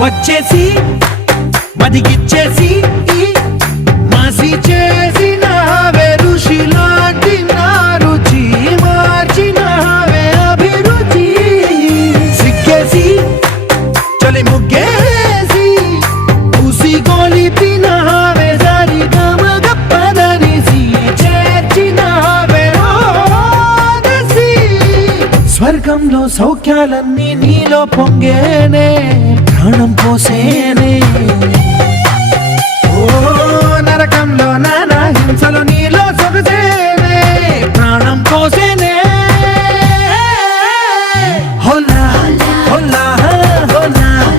వచ్చేసి మదిగిచ్చేసి మాసి చేసినావే ఋషిలాంటి నా రుచి మార్చినావే అభిరుచి సిగ్గేసి చలి ముగ్గేసి ఉసి గోలిపినావే సరి గమగప్పదనిసి చేర్చినావే ఓదసి స్వర్గంలో సౌఖ్యాలన్నీ నీలో పొంగేనే